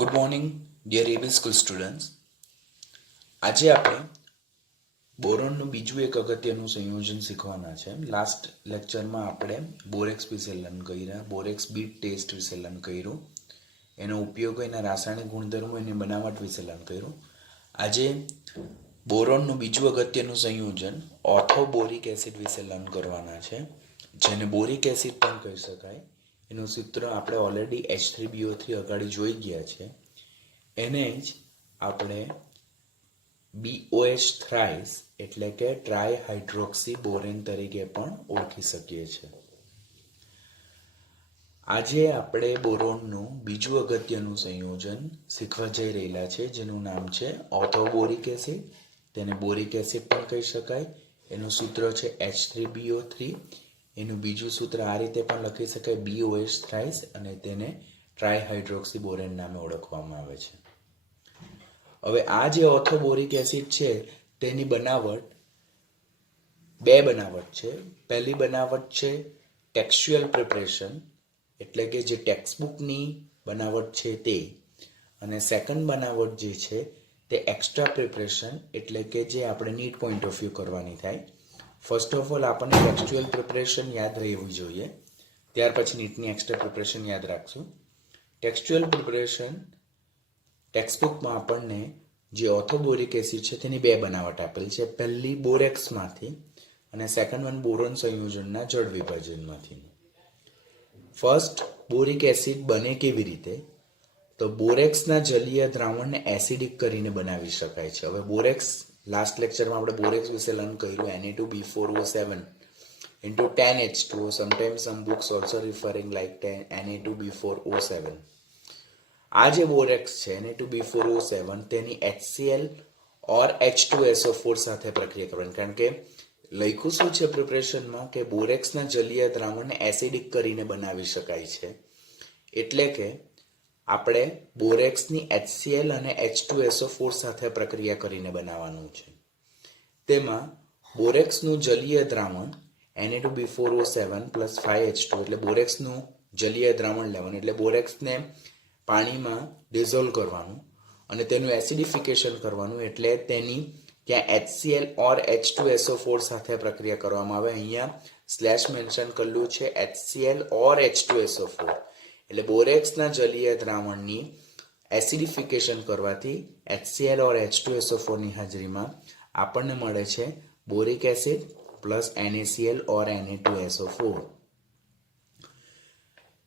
Good morning dear able school students. આજે આપણે બોરોનનું બીજું એક અગત્યનું સંયોજન શીખવાના છે. લાસ્ટ લેક્ચરમાં આપણે બોરેક્સ વિશે લર્ન કર્યા, બોરેક્સ બીટ ટેસ્ટ વિશે લર્ન કર્યું, એનો ઉપયોગ, એના રાસાયણિક ગુણધર્મો, એની બનાવટ વિશે લર્ન કર્યું. આજે બોરોનનું બીજું અગત્યનું સંયોજન ઓર્થોબોરિક એસિડ વિશે લર્ન કરવાના છે, જેને બોરિક એસિડ પણ કહી શકાય. એનું સૂત્ર આપણે ઓલરેડી H3BO3 અગાડી જોઈ ગયા છે. એને જ આપણે BOH થ્રાઇસ એટલે કે ટ્રાયહાઇડ્રોક્સી બોરેન તરીકે પણ ઓળખી શકીએ છીએ. આજે આપણે બોરોનનું બીજું અગત્યનું સંયોજન શીખવા જઈ રહેલા છે, જેનું નામ છે ઓર્થોબોરિક એસિડ. તેને બોરિક એસિડ પણ કહી શકાય. એનું સૂત્ર છે H3BO3. એનું બીજું સૂત્ર આ રીતે પણ લખી શકાય, BOH થ્રાઇસ, અને તેને ટ્રાયહાઇડ્રોક્સી બોરેન નામે ઓળખવામાં આવે છે. હવે આ જે ઓર્થોબોરિક એસિડ છે તેની બનાવટ બે બનાવટ છે. પહેલી બનાવટ છે ટેક્સ્ચ્યુઅલ પ્રિપરેશન, એટલે કે જે ટેક્સ્ટબુકની બનાવટ છે તે, અને સેકન્ડ બનાવટ જે છે તે એક્સ્ટ્રા પ્રિપરેશન, એટલે કે જે આપણે નીટ પોઈન્ટ ઓફ વ્યૂ કરવાની થાય. ફર્સ્ટ ઓફ ઓલ આપણને ટેક્સ્ચ્યુઅલ પ્રિપરેશન યાદ રહેવી જોઈએ, ત્યાર પછી નીટની એક્સ્ટ્રા પ્રિપરેશન યાદ રાખશું. ટેક્સ્ચ્યુઅલ પ્રિપરેશન ટેક્સ્ટબુકમાં આપણને જે ઓર્થોબોરિક એસિડ છે તેની બે બનાવટ આપેલ છે. પહેલી બોરેક્સમાંથી અને સેકન્ડ વન બોરોન સંયોજનના જળ વિભાજનમાંથી. ફર્સ્ટ બોરિક એસિડ બને કેવી રીતે? તો બોરેક્સના જલીય દ્રાવણને એસિડિક કરીને બનાવી શકાય છે. હવે બોરેક્સ, લાસ્ટ લેક્ચરમાં આપણે બોરેક્સ વિશે લર્ન કર્યું, Na2B4O7 into 10H2O. Sometimes some books also referring like Na2B4O7. આ જે બોરેક્સ છે Na2B4O7 તેની HCl ઓર H2SO4 સાથે પ્રક્રિયા કરવાની, કારણ કે લખ્યું શું છે પ્રિપરેશનમાં કે બોરેક્સના જલીય દ્રાવણને એસિડિક કરીને બનાવી શકાય છે. એટલે કે આપણે બોરેક્સની HCl અને H2SO4 સાથે પ્રક્રિયા કરીને બનાવવાનું છે. તેમાં બોરેક્સનું જલીય દ્રાવણ Na2B4O7 plus 5H2, એટલે બોરેક્સનું જલીય દ્રાવણ લેવાનું, એટલે બોરેક્સને પાણીમાં ડિઝોલ્વ કરવાનું અને તેનું એસિડિફિકેશન કરવાનું, એટલે તેની ત્યાં HCl ઓર H2SO4 સાથે પ્રક્રિયા કરવામાં આવે. અહીંયા સ્લેશ મેન્શન કરેલું છે HCl ઓર H2SO4, એટલે બોરેક્સના જલીય દ્રાવણની એસિડિફિકેશન કરવાથી HCl ઓર H2SO4 ની હાજરીમાં આપણને મળે છે બોરિક એસિડ પ્લસ NaCl ઓર Na2SO4.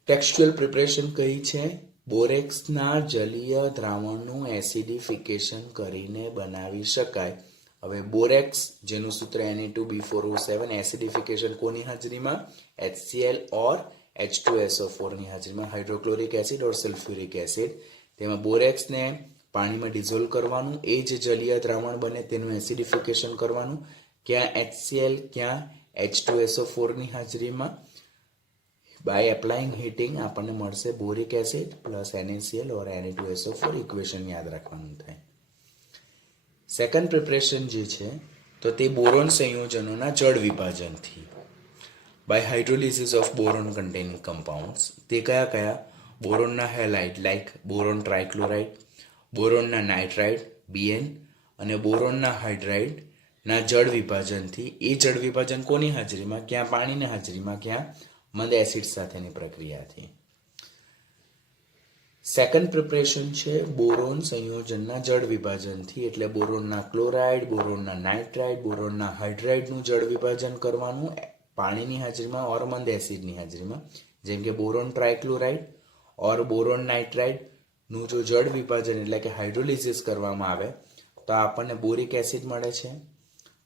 ટેક્સ્ચ્યુઅલ પ્રિપરેશન કઈ છે? બોરેક્સના જલીય દ્રાવણનું એસિડિફિકેશન કરીને બનાવી શકાય. હવે બોરેક્સ જેનું સૂત્ર Na2B4O7, એસિડિફિકેશન કોની હાજરીમાં? HCl ઓર H2SO4 ની હાજરીમાં. હાઇડ્રોક્લોરિક એસિડ ઓર સલ્ફ્યુરિક એસિડ, તેમાં બોરેક્સને પાણીમાં ડિઝોલ્વ કરવાનું, એ જે જલીય દ્રાવણ બને તેનું એસિડિફિકેશન કરવાનું, ક્યાં HCl ક્યાં H2SO4 ની હાજરીમાં. બાય એપ્લાઇંગ હીટિંગ આપણને મળશે બોરિક એસિડ પ્લસ NaCl ઓર Na2SO4. ઇક્વેશન યાદ રાખવાનું થાય. સેકન્ડ પ્રિપરેશન જે છે તો તે બોરોન સંયોજનોના જળ વિભાજનથી, by hydrolysis of boron containing compounds. તે કયા કયા? બોરોનના હેલાઇડ લાઇક બોરોન ટ્રાઇક્લોરાઇડ, બોરોનના નાઇટ્રાઇડ Bn, અને બોરોનના હાઇડ્રાઇડના જળ વિભાજનથી. એ જળ વિભાજન કોની હાજરીમાં? ક્યાં પાણીની હાજરીમાં, ક્યાં મંદ એસિડ સાથેની પ્રક્રિયાથી. સેકન્ડ પ્રિપરેશન છે બોરોન સંયોજનના જળ વિભાજનથી, એટલે બોરોનના ક્લોરાઇડ, બોરોનના નાઇટ્રાઇડ, બોરોનના હાઇડ્રાઇડનું જળ વિભાજન કરવાનું પાણીની હાજરીમાં ઓર મંદ એસિડની હાજરીમાં. જેમ કે બોરોન ટ્રાઇક્લોરાઇડ ઓર બોરોન નાઇટ્રાઇડનું જો જળ વિભાજન એટલે કે હાઇડ્રોલિસિસ કરવામાં આવે તો આપણને બોરિક એસિડ મળે છે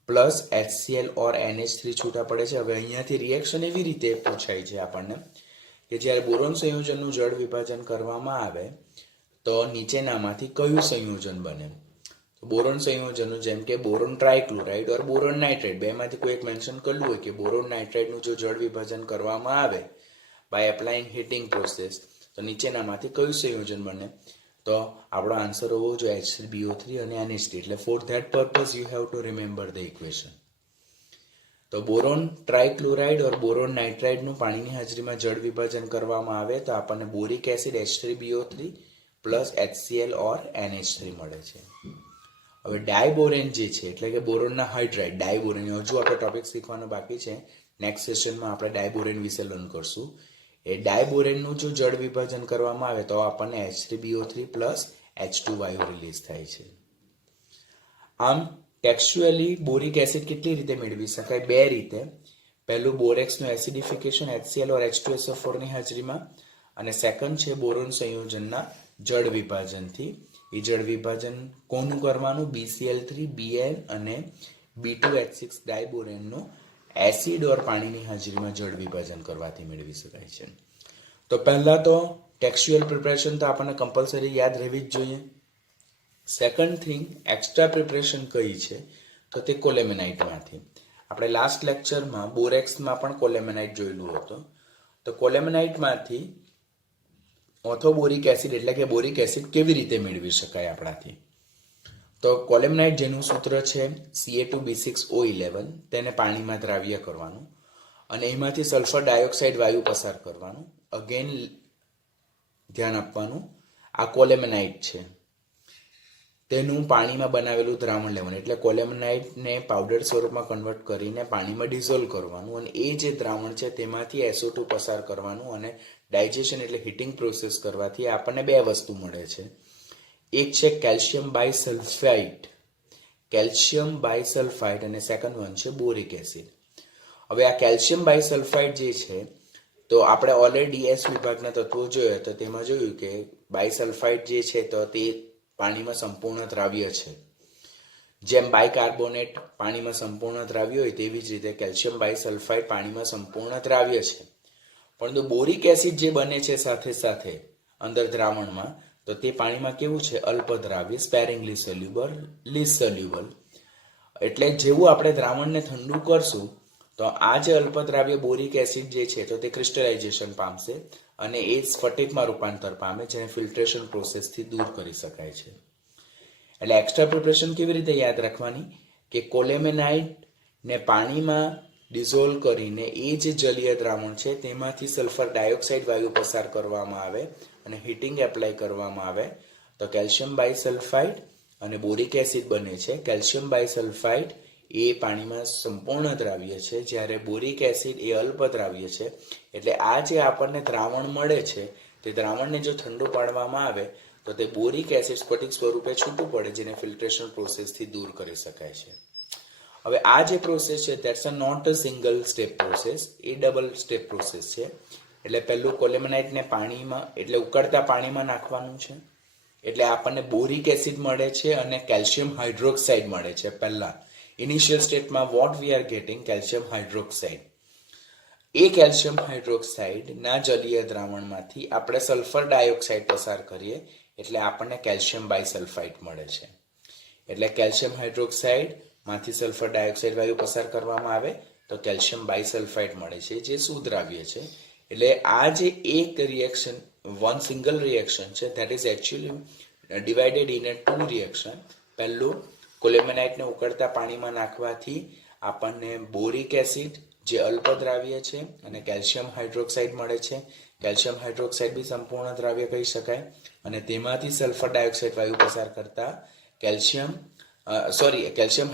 પ્લસ HCl ઓર NH3 છૂટા પડે છે. હવે અહીંયાથી રિએક્શન એવી રીતે પૂછાય છે આપણને કે જ્યારે બોરોન સંયોજનનું જળ વિભાજન કરવામાં આવે તો નીચેનામાંથી કયું સંયોજન બને? તો બોરોન સંયોજનો જેમ કે બોરોન ટ્રાઇક્લોરાઇડ ઓર બોરોન નાઇટ્રાઇડ, બેમાંથી કોઈ એક મેન્શન કરવું હોય કે બોરોન નાઇટ્રાઇડનું જો જળ વિભાજન કરવામાં આવે બાય એપ્લાઇંગ હીટિંગ પ્રોસેસ, તો નીચેનામાંથી કયું સંયોજન બને? તો આપણો આન્સર હોવો જોઈએ H3BO3 અને NH3. એટલે for that purpose you have to remember the equation. તો બોરોન ટ્રાઇક્લોરાઇડ ઓર બોરોન નાઇટ્રાઇડનું પાણીની હાજરીમાં જળ વિભાજન કરવામાં આવે તો આપણને boric acid H3BO3 plus HCl ઓર NH3 મળે છે. હવે ડાયબોરેન જે છે એટલે કે બોરોનના હાઇડ્રાઇડ ડાયબોરેન, હજુ આપણે ટોપિક શીખવાનો બાકી છે. નેક્સ્ટ સેશનમાં આપણે ડાયબોરેન વિશે લર્ન કરશું. એ ડાયબોરેનનું જો જળ વિભાજન કરવામાં આવે તો આપણને H3BO3 પ્લસ H2 વાયુ રિલીઝ થાય છે. આમ ટેક્સ્ચ્યુઅલી બોરિક એસિડ કેટલી રીતે મેળવી શકાય? બે રીતે. પહેલું બોરેક્સનું એસિડિફિકેશન HCl ઓર H2SO4 ની હાજરીમાં, અને સેકન્ડ છે બોરોન સંયોજનના જળ વિભાજનથી. એ જળ વિભાજન કોનું કરવાનું? BCl3, Bn અને B2H6 ડાયબોરેનનું એસિડ ઓર પાણીની હાજરીમાં જળ વિભાજન કરવાથી મેળવી શકાય છે. તો પહેલા તો ટેક્સ્ચ્યુઅલ પ્રિપરેશન તો આપણને કમ્પલસરી યાદ રહેવી જ જોઈએ. સેકન્ડ થિંગ, એક્સ્ટ્રા પ્રિપરેશન કઈ છે? તો તે કોલેમેનાઇટમાંથી. આપણે લાસ્ટ લેક્ચરમાં બોરેક્સમાં પણ કોલેમેનાઇટ જોયેલું હતું. તો કોલેમેનાઇટમાંથી ઓર્થોબોરિક એસિડ એટલે કે બોરિક એસિડ કેવી રીતે મેળવી શકાય આપણાથી? તો કોલેમેનાઇટ જેનું સૂત્ર છે Ca2B6O11, તેને પાણીમાં દ્રાવ્ય કરવાનું અને એમાંથી સલ્ફર ડાયોક્સાઇડ વાયુ પસાર કરવાનું. અગેન ધ્યાન આપવાનું, આ કોલેમેનાઇટ છે તેનું પાણીમાં બનાવેલું દ્રાવણ લેવાનું, એટલે કોલેમેનાઇટને પાવડર સ્વરૂપમાં કન્વર્ટ કરીને પાણીમાં ડિઝોલ્વ કરવાનું અને એ જે દ્રાવણ છે તેમાંથી SO2 પસાર કરવાનું અને ડાયજેશન એટલે હીટિંગ પ્રોસેસ કરવાથી આપણને બે વસ્તુ મળે છે. એક છે કેલ્શિયમ બાયસલ્ફાઇડ અને સેકન્ડ વન છે બોરિક એસિડ. હવે આ કેલ્શિયમ બાયસલ્ફાઇડ જે છે તો આપણે ઓલરેડી S વિભાગના તત્વો જોયા તો તેમાં જોયું કે બાયસલ્ફાઇડ જે છે તો તે પાણીમાં સંપૂર્ણ દ્રાવ્ય છે. જેમ બાયકાર્બોનેટ પાણીમાં સંપૂર્ણ દ્રાવ્ય હોય તેવી જ રીતે કેલ્શિયમ બાયસલ્ફાઇડ પાણીમાં સંપૂર્ણ દ્રાવ્ય છે. પરંતુ બોરિક એસિડ જે બને છે સાથે સાથે અંદર દ્રાવણમાં, તો તે પાણીમાં કેવું છે? અલ્પ દ્રાવ્ય, સ્પેરિંગલી સોલ્યુબલ, લીસ્ટ સોલ્યુબલ. એટલે જેવું આપણે દ્રાવણને ઠંડુ કરશું તો આ જે અલ્પદ્રાવ્ય બોરિક એસિડ જે છે તો તે ક્રિસ્ટલાઇઝેશન પામશે અને એ સ્ફટિકમાં રૂપાંતર પામે, જેને ફિલ્ટ્રેશન પ્રોસેસથી દૂર કરી શકાય છે. એટલે એક્સ્ટ્રા પ્રિપરેશન કેવી રીતે યાદ રાખવાની? કે કોલેમેનાઇટ ને પાણીમાં ડિઝોલ્વ કરીને એ જે જલીય દ્રાવણ છે તેમાંથી સલ્ફર ડાયોક્સાઇડ વાયુ પસાર કરવામાં આવે અને હીટિંગ એપ્લાય કરવામાં આવે તો કેલ્શિયમ બાયસલ્ફાઇડ અને બોરિક એસિડ બને છે. કેલ્શિયમ બાયસલ્ફાઇડ એ પાણીમાં સંપૂર્ણ દ્રાવ્ય છે, જ્યારે બોરિક એસિડ એ અલ્પ દ્રાવ્ય છે. એટલે આ જે આપણને દ્રાવણ મળે છે તે દ્રાવણને જો ઠંડુ પાડવામાં આવે તો તે બોરિક એસિડ સ્ફટિક સ્વરૂપે છૂટું પડે, જેને ફિલ્ટ્રેશન પ્રોસેસથી દૂર કરી શકાય છે. હવે આ જે પ્રોસેસ છે that's not a single step process, એ ડબલ સ્ટેપ પ્રોસેસ છે. એટલે પહેલું કોલેમેનાઇટને પાણીમાં એટલે ઉકળતા પાણીમાં નાખવાનું છે, એટલે આપણને બોરિક એસિડ મળે છે અને કેલ્શિયમ હાઇડ્રોક્સાઇડ મળે છે. પહેલા ઇનિશિયલ સ્ટેટમાં what we are getting? Calcium hydroxide. એ કેલ્શિયમ હાઇડ્રોક્સાઇડના જલીય દ્રાવણમાંથી આપણે સલ્ફર ડાયોક્સાઇડ પસાર કરીએ એટલે આપણને કેલ્શિયમ બાયસલ્ફાઇડ મળે છે. એટલે કેલ્શિયમ હાઇડ્રોક્સાઇડ માંથી સલ્ફર ડાયોક્સાઇડ વાયુ પસાર કરવામાં આવે તો કેલ્શિયમ બાયસલ્ફાઇડ મળે છે, જે સુદ્રાવ્ય છે. એટલે આ જે એક રિએક્શન, વન સિંગલ રિએક્શન છે, that is actually divided in two reaction. પહેલું, કોલેમેનાઇટને ઉકળતા પાણીમાં નાખવાથી આપણને બોરિક એસિડ જે અલ્પદ્રાવ્ય છે અને કેલ્શિયમ હાઇડ્રોક્સાઇડ મળે છે. કેલ્શિયમ હાઇડ્રોક્સાઇડ બી સંપૂર્ણ દ્રાવ્ય કહી શકાય અને તેમાંથી સલ્ફર ડાયોક્સાઇડ વાયુ પસાર કરતા કેલ્શિયમ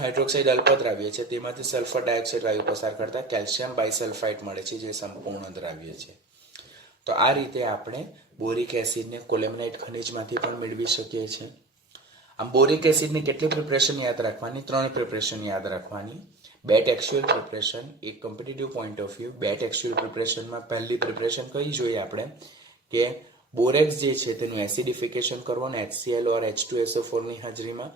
હાઇડ્રોક્સાઇડ અલ્પદ્રાવ્ય છે, તેમાંથી સલ્ફર ડાયોક્સાઇડ વાયુ પસાર કરતા કેલ્શિયમ બાયસલ્ફાઇડ મળે છે, જે સંપૂર્ણ દ્રાવ્ય છે. તો આ રીતે આપણે બોરિક એસિડને કોલેમેનાઇટ ખનિજમાંથી પણ મેળવી શકીએ છીએ. આમ બોરિક એસિડની કેટલી પ્રિપરેશન યાદ રાખવાની? 3 પ્રિપરેશન યાદ રાખવાની. બે ટેક્સ્ચ્યુઅલ પ્રિપરેશન, એક કોમ્પિટિટિવ પોઈન્ટ ઓફ વ્યૂ. બે ટેક્સ્ચ્યુઅલ પ્રિપરેશનમાં પહેલી પ્રિપરેશન કઈ જોઈએ આપણે? કે બોરેક્સ જે છે તેનું એસિડિફિકેશન કરવાનું HCl ઓર H2SO4 ની હાજરીમાં.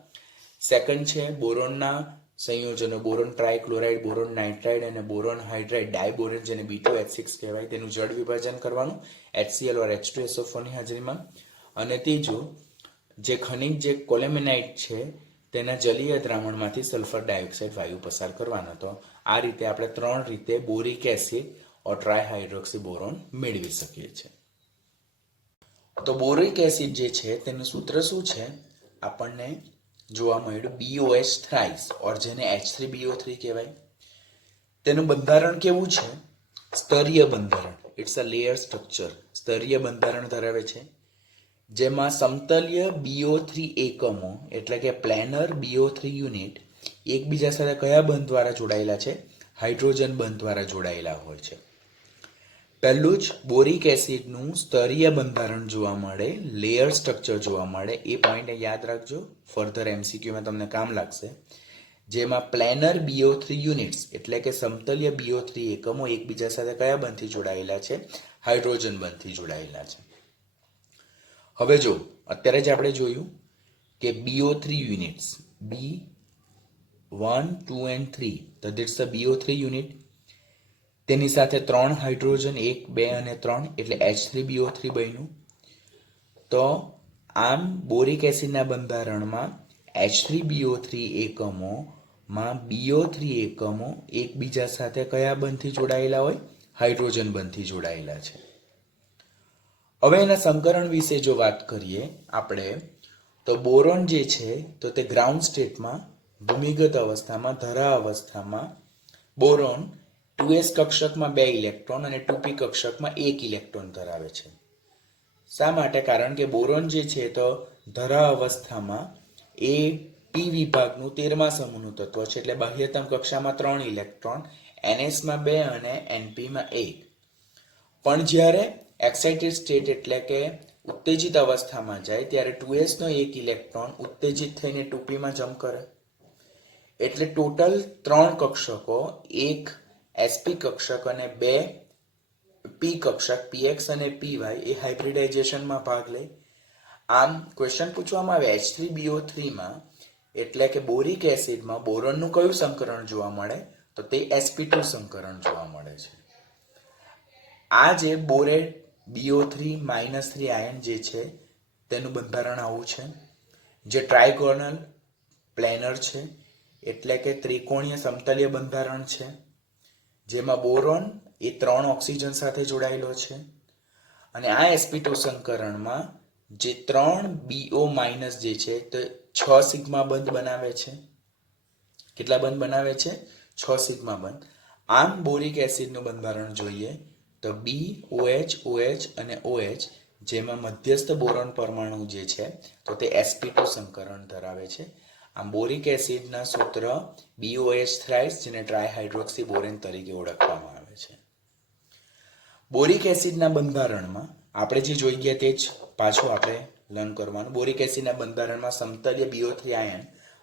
સેકન્ડ છે બોરોનના સંયોજનો, બોરોન ટ્રાયક્લોરાઇડ, બોરોન નાઇટ્રાઇડ અને બોરોન હાઇડ્રાઇડ ડાયબોરેન, જેને B2H6 કહેવાય, તેનું જળ વિભાજન કરવાનું HCl ઓર H2SO4 ની હાજરીમાં. અને ત્રીજું, જે ખનિજ જે કોલેમેનાઇટ છે તેના જલીય દ્રાવણમાંથી સલ્ફર ડાયોક્સાઇડ વાયુ પસાર કરવાનો. તો આ રીતે આપણે 3 રીતે બોરિક એસિડ ઓર ટ્રાયહાઇડ્રોક્સી બોરોન મેળવી શકીએ છીએ. તો બોરિક એસિડ જે છે તેનું સૂત્ર શું છે? આપણને જોવા મળ્યું BOH થ્રાઇસ ઓર જેને H3BO3 કહેવાય. તેનું બંધારણ કેવું છે? સ્તરીય બંધારણ. It's a layer structure. સ્તરીય બંધારણ ધરાવે છે. જેમાં સમતલ્ય BO3 એકમો એટલે કે પ્લેનર BO3 યુનિટ એકબીજા સાથે કયા બંધ દ્વારા જોડાયેલા છે? હાઇડ્રોજન બંધ દ્વારા જોડાયેલા હોય છે. પહેલું જ બોરિક એસિડનું સ્તરીય બંધારણ જોવા મળે, લેયર સ્ટ્રક્ચર જોવા મળે. એ પોઈન્ટ યાદ રાખજો, ફર્ધર MCQમાં તમને કામ લાગશે. જેમાં પ્લેનર BO3 યુનિટ્સ એટલે કે સમતલ્ય BO3 એકમો એકબીજા સાથે કયા બંધથી જોડાયેલા છે? હાઇડ્રોજન બંધથી જોડાયેલા છે. હવે જો અત્યારે જ આપણે જોયું કે BO3 યુનિટ્સ B1, 2 and 3, તો ધીટ્સ ધ BO3 યુનિટ. તેની સાથે 3 હાઇડ્રોજન 1, 2 અને 3 એટલે H3BO3 બન્યું. તો આમ બોરિક એસિડના બંધારણમાં H3BO3 એકમોમાં BO3 એકમો એકબીજા સાથે કયા બંધથી જોડાયેલા હોય? હાઇડ્રોજન બંધથી જોડાયેલા છે. હવે એના સંકરણ વિશે જો વાત કરીએ આપણે, તો બોરોન જે છે તો તે ગ્રાઉન્ડ સ્ટેટમાં, ભૂમિગત અવસ્થામાં, ધરા અવસ્થામાં બોરોન 2s કક્ષકમાં 2 ઇલેક્ટ્રોન અને 2p કક્ષકમાં 1 ઇલેક્ટ્રોન ધરાવે છે. શા માટે? કારણ કે બોરોન જે છે તો ધરા અવસ્થામાં એ p વિભાગનું 13મા સમૂહનું તત્વ છે, એટલે બાહ્યતમ કક્ષામાં 3 ઇલેક્ટ્રોન, ns માં 2 અને np માં 1. પણ જ્યારે એક્સાઇટેડ સ્ટેટ એટલે કે ઉત્તેજિત અવસ્થામાં જાય ત્યારે 2s નો 1 ઇલેક્ટ્રોન ઉત્તેજિત થઈને 2p માં જમ્પ કરે, એટલે ટોટલ 3 કક્ષકો, 1 sp કક્ષક અને 2 p કક્ષક px અને py એ હાઇબ્રિડાઇઝેશનમાં ભાગ લે. આમ ક્વેશ્ચન પૂછવામાં આવે H3BO3 માં એટલે કે બોરિક એસિડમાં બોરોનનું કયું સંકરણ જોવા મળે? તો તે sp2 સંકરણ જોવા મળે છે. આ જે બોરેટ BO3-3 આયન જે છે તેનું બંધારણ આવું છે, જે ટ્રાયગોનલ પ્લેનર છે એટલે કે ત્રિકોણીય સમતલ્ય બંધારણ છે, જેમાં બોરોન એ 3 ઓક્સિજન સાથે જોડાયેલો છે. અને આ sp2 સંકરણમાં જે 3 BO- જે છે તે 6 સિગ્મા બંધ બનાવે છે. કેટલા બંધ બનાવે છે? 6 સિગ્મા બંધ. આમ બોરિક એસિડનું બંધારણ જોઈએ તો B, OH, OH અને OH, જેમાં મધ્યસ્થ બોરોન પરમાણુ જે છે તો તે sp2 સંકરણ ધરાવે છે. આમ બોરિક એસિડના સૂત્ર BOH થ્રાઇસ, જેને ટ્રાયહાઇડ્રોક્સી બોરેન તરીકે ઓળખવામાં આવે છે. બોરિક એસિડના બંધારણમાં આપણે જે જોઈ ગયા તે જ પાછું આપણે લર્ન કરવાનું. બોરિક એસિડના બંધારણમાં સમતલ્ય BO3 આયન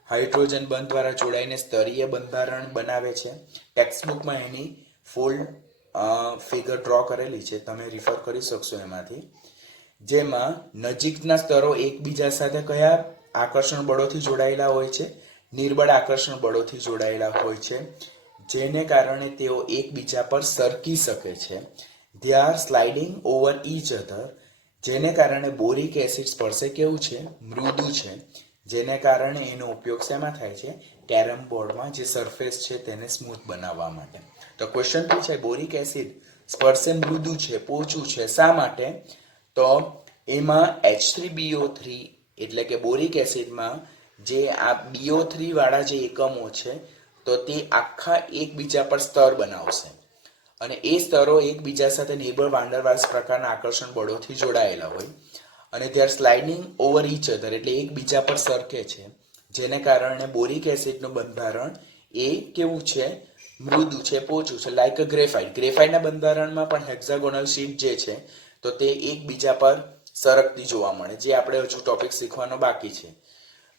હાઇડ્રોજન બંધ દ્વારા જોડાઈને સ્તરીય બંધારણ બનાવે છે. ટેક્સ્ટબુકમાં એની ફૂલ ફિગર ડ્રો કરેલી છે, તમે રિફર કરી શકશો એમાંથી. જેમાં નજીકના સ્તરો એકબીજા સાથે કયા આકર્ષણ બળોથી જોડાયેલા હોય છે? નિર્બળ આકર્ષણ બળોથી જોડાયેલા હોય છે, જેને કારણે તેઓ એકબીજા પર સરકી શકે છે. They are sliding over each other, જેને કારણે બોરિક એસિડ સ્પર્શે કેવું છે? મૃદુ છે, જેને કારણે એનો ઉપયોગ શેમાં થાય છે? કેરમ બોર્ડમાં જે સરફેસ છે તેને સ્મૂથ બનાવવા માટે. તો ક્વેશ્ચન પૂછાય બોરિક એસિડ સ્પર્શે મૃદુ છે, પોચું છે, શા માટે? તો એમાં H3BO3 એટલે કે બોરિક એસિડમાં જે આ BO3 વાળા જે એકમો છે તો તે આખા એકબીજા પર સ્તર બનાવશે, અને એ સ્તરો એકબીજા સાથે નિર્બળ વાંડરવાલ્સ પ્રકારના આકર્ષણ બળોથી જોડાયેલા હોય, અને they are sliding over each other એટલે એકબીજા પર સરકે છે, જેને કારણે બોરિક એસિડનું બંધારણ એ કેવું છે? મૃદુ છે, પોચું છે, લાઈક અ ગ્રેફાઇટ. ગ્રેફાઇટના બંધારણમાં પણ હેક્ઝાગોનલ શીટ જે છે તો તે એકબીજા પર સરકતી જોવા મળે, જે આપણે હજુ ટોપિક શીખવાનો બાકી છે.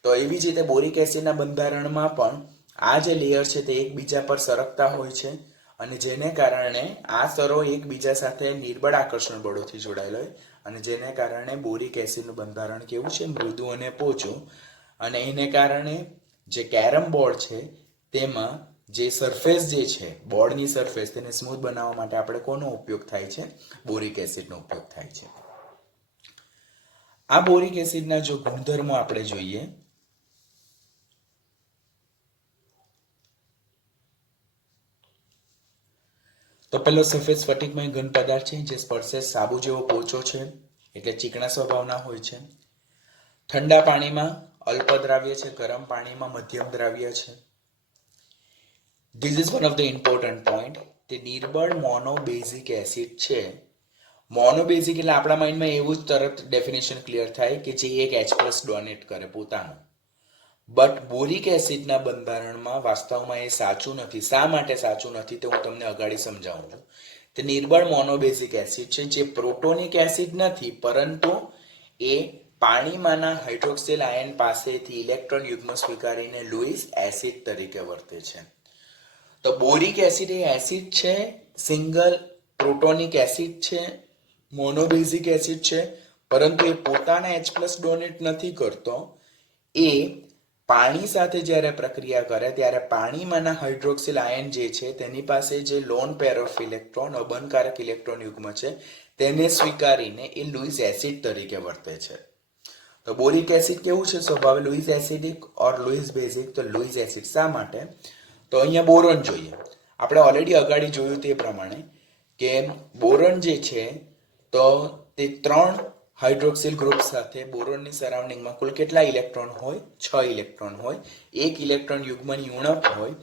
તો એવી જ રીતે બોરિક એસિડના બંધારણમાં પણ આ જે લેયર છે તે એકબીજા પર સરકતા હોય છે, અને જેને કારણે આ સ્તરો એકબીજા સાથે નિર્બળ આકર્ષણ બળોથી જોડાયેલા હોય, અને જેને કારણે બોરિક એસિડનું બંધારણ કેવું છે? મૃદુ અને પોચું. અને એને કારણે જે કેરમ બોર્ડ છે તેમાં જે સરફેસ જે છે, બોર્ડની સરફેસ, તેને સ્મૂથ બનાવવા માટે આપણે કોનો ઉપયોગ થાય છે? બોરિક એસિડનો ઉપયોગ થાય છે. આ બોરિક એસિડના જો ગુણધર્મો આપણે જોઈએ તો પેલો સફેદ સ્ફટિકમય ઘન પદાર્થ છે, જે સ્પર્શે સાબુ જેવો પોચો છે, એટલે ચીકણા સ્વભાવના હોય છે. ઠંડા પાણીમાં અલ્પ દ્રાવ્ય છે, ગરમ પાણીમાં મધ્યમ દ્રાવ્ય છે. This is one of the important point. તે નિર્બળ મોનોબેઝિક એસિડ છે, મોનોબેઝિક એટલે આપણા માઇન્ડમાં એવું જ તરત ડેફિનેશન ક્લિયર થાય કે જે એક H+ ડોનેટ કરે પોતાનું. બટ બોરિક એસિડના બંધારણમાં વાસ્તવમાં એ સાચું નથી. શા માટે સાચું નથી તે હું તમને અગાડી સમજાવું છું. તે નિર્બળ મોનોબેઝિક એસિડ છે જે પ્રોટોનિક એસિડ નથી, પરંતુ એ પાણીમાંના હાઇડ્રોક્સિલ આયન પાસેથી ઇલેક્ટ્રોન યુગ્મ સ્વીકારીને લુઈસ એસિડ તરીકે વર્તે છે. તો બોરિક એસિડ એ એસિડ છે, સિંગલ પ્રોટોનિક એસિડ છે, મોનોબેઝિક એસિડ છે, પરંતુ એ પોતાના H+ ડોનેટ નથી કરતો. એ પાણી સાથે જ્યારે પ્રક્રિયા કરે ત્યારે પાણીમાંના હાઇડ્રોક્સિલ આયન જે છે તેની પાસે જે લોન પેર ઓફ ઇલેક્ટ્રોન અબંધકારક ઇલેક્ટ્રોન યુગ્મ છે તેને સ્વીકારીને એ લુઈસ એસિડ તરીકે વર્તે છે. તો બોરિક એસિડ કેવું છે સ્વભાવે? લુઈસ એસિડિક ઓર લુઈસ બેઝિક. તો લુઈસ એસિડ શા માટે? તો અહીંયા બોરોન જોઈએ. આપણે ઓલરેડી અગાડી જોયું તે પ્રમાણે કે બોરોન જે છે તો તે 3 હાઇડ્રોક્સિલ ગ્રુપ સાથે બોરોનની સરાઉન્ડિંગમાં કુલ કેટલા ઇલેક્ટ્રોન હોય? 6 ઇલેક્ટ્રોન હોય. એક ઇલેક્ટ્રોન યુગ્મની ઉણપ હોય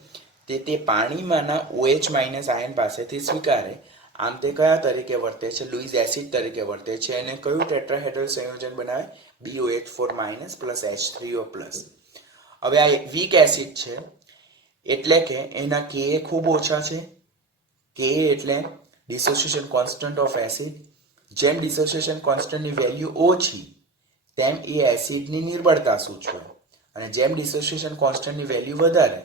તે પાણીમાંના OH- આયન પાસેથી સ્વીકારે. આમ તે કયા તરીકે વર્તે છે? લુઈસ એસિડ તરીકે વર્તે છે. અને કયું ટેટ્રાહેડ્રલ સંયોજન બનાવે? BOH4- plus H3O plus. હવે આ વીક એસિડ છે એટલે કે એના Ka ખૂબ ઓછા છે. Ka એટલે ડિસોસિએશન કોન્સ્ટન્ટ ઓફ એસિડ. જેમ ડિસોસિએશન કોન્સ્ટન્ટની વેલ્યુ ઓછી તેમ એ એસિડની નિર્બળતા સૂચવે, અને જેમ ડિસોસિએશન કોન્સ્ટન્ટની વેલ્યુ વધારે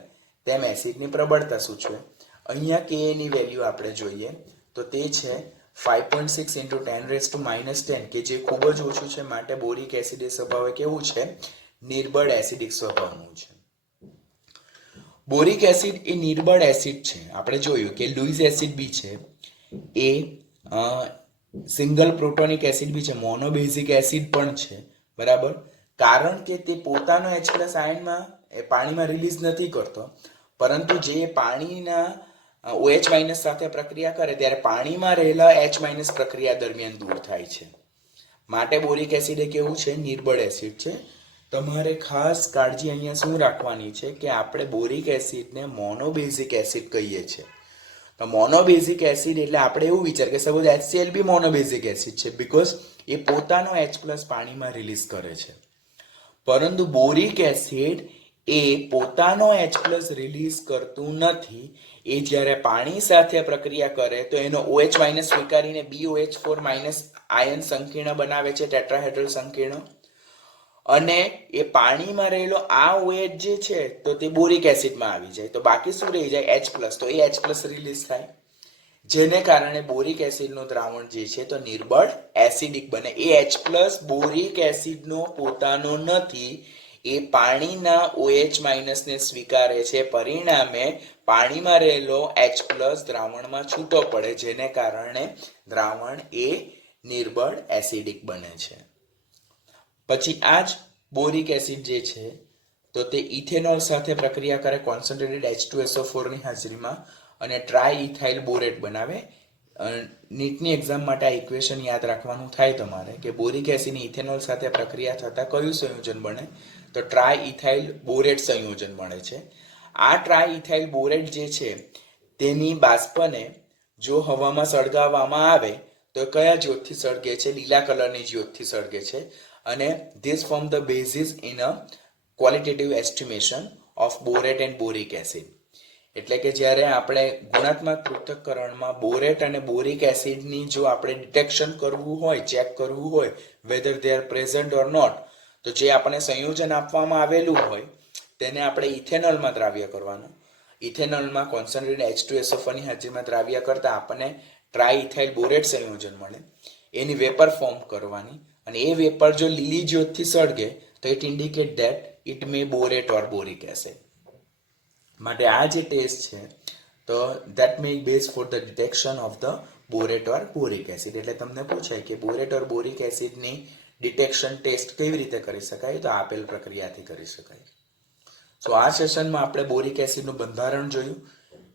તેમ એસિડની પ્રબળતા સૂચવે. અહીંયા Ka ની વેલ્યુ આપણે જોઈએ તો તે છે 5.6 × 10⁻⁻10 કે જે ખૂબ જ ઓછું છે. માટે બોરિક એસિડ એ સ્વભાવે કેવું છે? નિર્બળ એસિડિક સ્વભાવનું છે. બોરિક એસિડ એ નિર્બળ એસિડ છે. આપણે જોયું કે લુઈસ એસિડ બી છે એ સિંગલ પ્રોટોનિક એસિડ બી છે, મોનોબેઝિક એસિડ પણ છે, બરાબર. કારણ કે તે પોતાનો H+ આયનમાં પાણીમાં રિલીઝ નથી કરતો, પરંતુ જે પાણીના OH- સાથે પ્રક્રિયા કરે ત્યારે પાણીમાં રહેલા H- પ્રક્રિયા દરમિયાન દૂર થાય છે. માટે બોરિક એસિડ એ કેવું છે? નિર્બળ એસિડ છે. તમારે ખાસ કાળજી અહીંયા શું રાખવાની છે કે આપણે બોરિક એસિડને મોનોબેઝિક એસિડ કહીએ છીએ. તો મોનોબેઝિક એસિડ એટલે આપણે એવું વિચાર કે સપોઝ HCl બી મોનોબેઝિક એસિડ છે, બીકોઝ એ પોતાનો H+ પાણીમાં રિલીઝ કરે છે. પરંતુ બોરિક એસિડ એ પોતાનો H+ રિલીઝ કરતું નથી. એ જ્યારે પાણી સાથે પ્રક્રિયા કરે તો એનો OH- સ્વીકારીને BOH4- આયન સંકીર્ણ બનાવે છે, ટેટ્રાહેડ્રલ સંકીર્ણ. અને એ પાણીમાં રહેલો આ OH જે છે તો તે બોરિક એસિડમાં આવી જાય. તો બાકી શું રહી જાય? H+. તો એ H+ રિલીઝ થાય, જેને કારણે બોરિક એસિડનું દ્રાવણ જે છે તો નિર્બળ એસિડિક બને. એ H+ બોરિક એસિડનો પોતાનો નથી, એ પાણીના OH- ને સ્વીકારે છે. પરિણામે પાણીમાં રહેલો H+ દ્રાવણમાં છૂટો પડે, જેને કારણે દ્રાવણ એ નિર્બળ એસિડિક બને છે. પછી આ જ બોરિક એસિડ જે છે તો તે ઇથેનોલ સાથે પ્રક્રિયા કરે કોન્સન્ટ્રેટેડ H2SO4 ની હાજરીમાં અને ટ્રાય ઇથાઇલ બોરેટ બનાવે. નીટની એક્ઝામ માટે આ ઇક્વેશન યાદ રાખવાનું થાય તમારે કે બોરિક એસિડની ઇથેનોલ સાથે પ્રક્રિયા થતાં કયું સંયોજન બને? તો ટ્રાય ઇથાઇલ બોરેટ સંયોજન બને છે. આ ટ્રાય ઇથાઇલ બોરેટ જે છે તેની બાષ્પને જો હવામાં સળગાવવામાં આવે તો કયા જ્યોતથી સળગે છે? લીલા કલરની જ્યોતથી સળગે છે. અને this form the basis in a qualitative estimation of borate and boric acid. એટલે કે જ્યારે આપણે ગુણાત્મક પૃથ્થકરણમાં બોરેટ અને બોરિક એસિડની જો આપણે ડિટેક્શન કરવું હોય, ચેક કરવું હોય whether they are present or not, તો જે આપણે સંયોજન આપવામાં આવેલું હોય તેને આપણે ઇથેનોલમાં દ્રાવ્ય કરવાનું. ઇથેનોલમાં કોન્સન્ટ્રેટેડ H2SO4 ની હાજરીમાં દ્રાવ્ય કરતા આપણને ટ્રાય ઇથાઇલ બોરેટ સંયોજન મળે. એની વેપર ફોર્મ કરવાની, અને એ વેપર જો લીલી જ્યોતથી સળગે તો it indicate that it may borate or boric acid. માટે આ જે ટેસ્ટ છે તો that may base for the detection of the borate or boric acid. એટલે તમને પૂછાય કે બોરેટ ઓર બોરિક એસિડની ડિટેક્શન ટેસ્ટ કેવી રીતે કરી શકાય? તો આપેલ પ્રક્રિયાથી કરી શકાય. સો આ સેશનમાં આપણે બોરિક એસિડનું બંધારણ જોયું,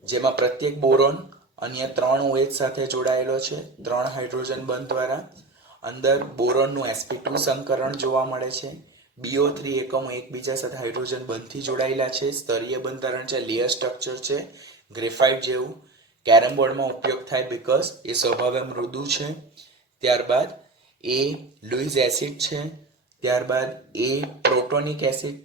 જેમાં પ્રત્યેક બોરોન અન્ય 3 OH સાથે જોડાયેલો છે 3 હાઇડ્રોજન બંધ દ્વારા. અંદર બોરોનનું sp2 સંકરણ જોવા મળે છે. BO3 એકમો એકબીજા સાથે હાઇડ્રોજન બંધથી જોડાયેલા છે. સ્તરીય બંધારણ છે, લેયર સ્ટ્રક્ચર છે, ગ્રેફાઇટ જેવું. કેરમ બોર્ડમાં ઉપયોગ થાય બીકોઝ એ સ્વભાવે મૃદુ છે. ત્યારબાદ એ લુઇસ એસિડ છે, ત્યારબાદ એ પ્રોટોનિક એસિડ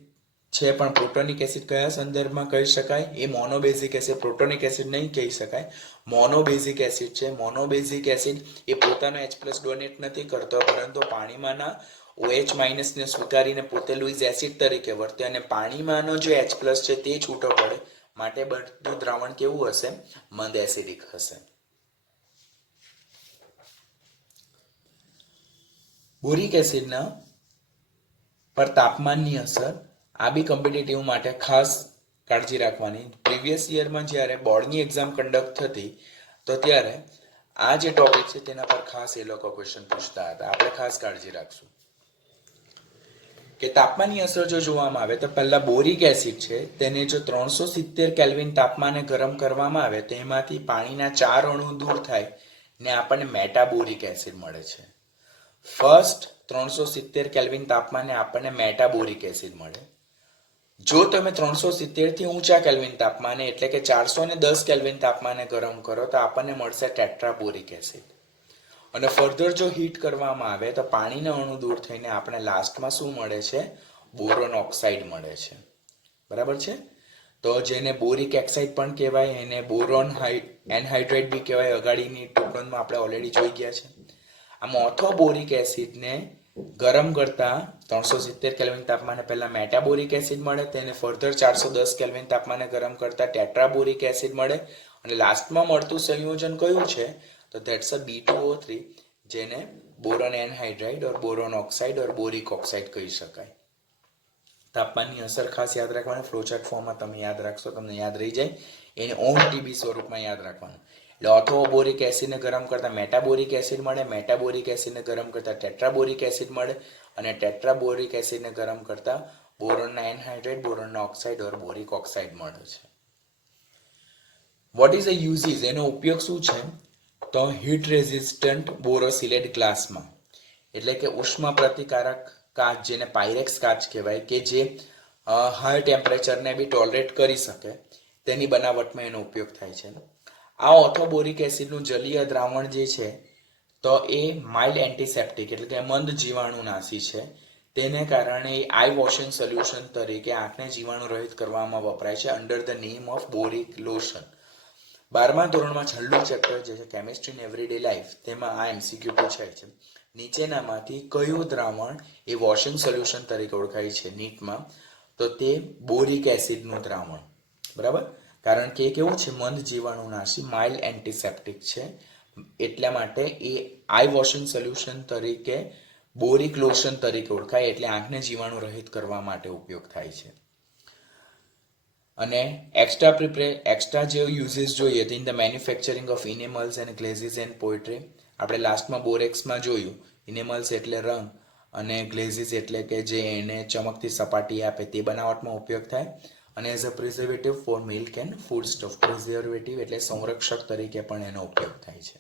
છે, પણ પ્રોટોનિક એસિડ કયા સંદર્ભમાં કહી શકાય? એ મોનોબેઝિક એસિડ, પ્રોટોનિક એસિડ નહીં કહી શકાય, મોનોબેઝિક એસિડ છે. મોનોબેઝિક એસિડ એ પોતાનો H+ ડોનેટ નથી કરતો, પરંતુ પાણીમાંના OH- ને સ્વીકારીને પોતે લુઇસ એસિડ તરીકે વર્તે અને પાણીમાંનો જે H+ છે તે છૂટો પડે, માટે બધું દ્રાવણ કેવું હશે? મંદ એસિડિક હશે. બોરિક એસિડના પર તાપમાનની અસર, આ બી કોમ્પિટિટિવ માટે ખાસ કાળજી રાખવાની. પ્રીવિયસ યરમાં જ્યારે બોર્ડની એક્ઝામ કન્ડક્ટ થતી તો ત્યારે આ જે ટોપિક છે તેના પર ખાસ એ લોકો ક્વેશ્ચન પૂછતા હતા. આપણે ખાસ કાળજી રાખશું કે તાપમાનની અસર જો જોવામાં આવે તો પહેલા બોરિક એસિડ છે તેને જો 370 કેલ્વિન તાપમાને ગરમ કરવામાં આવે તો એમાંથી પાણીના 4 અણુ દૂર થાય ને આપણને મેટાબોરિક એસિડ મળે છે. ફર્સ્ટ 370 કેલ્વિન તાપમાને આપણને મેટાબોરિક એસિડ મળે. જો તમે 370 થી ઊંચા કેલ્વિન તાપમાને એટલે કે 410 કેલ્વિન તાપમાને ગરમ કરો તો આપણને મળશે ટેટ્રાબોરિક એસિડ. અને ફર્ધર જો હીટ કરવામાં આવે તો પાણીના અણુ દૂર થઈને આપણે લાસ્ટમાં શું મળે છે? બોરોન ઓક્સાઇડ મળે છે. બરાબર છે? તો જેને બોરિક ઓક્સાઇડ પણ કહેવાય, એને બોરોન એનહાઇડ્રેટ બી કહેવાય. અગાડીની ટ્યુટોરિયલમાં આપણે ઓલરેડી જોઈ ગયા છે. આમ ઓર્થોબોરિક એસિડને ગરમ કરતા 370 કેલ્વિન તાપમાને પહેલા મેટાબોરિક એસિડ મળે, તેને ફર્ધર 410 કેલ્વિન તાપમાને ગરમ કરતા ટેટ્રાબોરિક એસિડ મળે, અને લાસ્ટમાં મળતું સંયોજન કયું છે? તો ધેટ્સ અ B2O3, જેને બોરોન એનહાઇડ્રાઇડ ઓર બોરોન ઓક્સાઇડ ઓર બોરિક ઓક્સાઇડ કહી શકાય. તાપમાનની અસર ખાસ યાદ રાખવાની. ફ્લોચાર્ટ ફોર્મમાં તમે યાદ રાખશો, તમને યાદ રહી જાય. એને ઓન TB સ્વરૂપમાં યાદ રાખવાનું. એટલે ઓર્થોબોરિક એસિડને ગરમ કરતા મેટાબોરિક એસિડ મળે, મેટાબોરિક એસિડને ગરમ કરતા ટેટ્રાબોરિક એસિડ મળે, અને ટેટ્રાબોરિક એસિડને ગરમ કરતા બોરોનના એનહાઇડ્રેટ, બોરોનના ઓક્સાઇડ ઓર બોરિક ઓક્સાઇડ મળે છે. What is the uses? એનો ઉપયોગ શું છે? તો હીટ રેઝિસ્ટન્ટ બોરોસિલેટ ગ્લાસમાં, એટલે કે ઉષ્મા પ્રતિકારક કાચ, જેને પાયરેક્સ કાચ કહેવાય, કે જે હાઈ ટેમ્પરેચરને બી ટોલરેટ કરી શકે, તેની બનાવટમાં એનો ઉપયોગ થાય છે. આ ઓર્થોબોરિક એસિડનું જલીય દ્રાવણ જે છે તો એ માઇલ્ડ એન્ટિસેપ્ટિક એટલે કે મંદ જીવાણુનાશી છે. તેને કારણે આઈ વોશિંગ સોલ્યુશન તરીકે આંખને જીવાણુ રહિત કરવામાં વપરાય છે under the name of boric lotion. 12મા ધોરણમાં છેલ્લું ચેપ્ટર જે છે કેમિસ્ટ્રી ઇન એવરીડે લાઈફ, તેમાં આ MCQ પૂછાય છે. નીચેનામાંથી કયું દ્રાવણ એ વોશિંગ સોલ્યુશન તરીકે ઓળખાય છે નીટમાં? તો તે બોરિક એસિડનું દ્રાવણ. બરાબર? કારણ કે એ કેવું છે? મંદ જીવાણુનાશી, માઇલ્ડ એન્ટિસેપ્ટિક છે. એટલા માટે એ આઈ વોશિંગ સોલ્યુશન તરીકે બોરિક લોશન તરીકે ઓળખાય, એટલે આંખને જીવાણુ રહિત કરવા માટે ઉપયોગ થાય છે. અને એક્સ્ટ્રા જે યુઝીસ જોઈએ તો in the manufacturing of enamels and glazes and poetry. આપણે લાસ્ટમાં બોરેક્સમાં જોયું, ઇનેમલ્સ એટલે રંગ અને ગ્લેઝીસ એટલે કે જે એને ચમકતી સપાટી આપે તે બનાવટમાં ઉપયોગ થાય. અને as a preservative for milk and food stuff, preservative એટલે સંરક્ષક તરીકે પણ એનો ઉપયોગ થાય છે.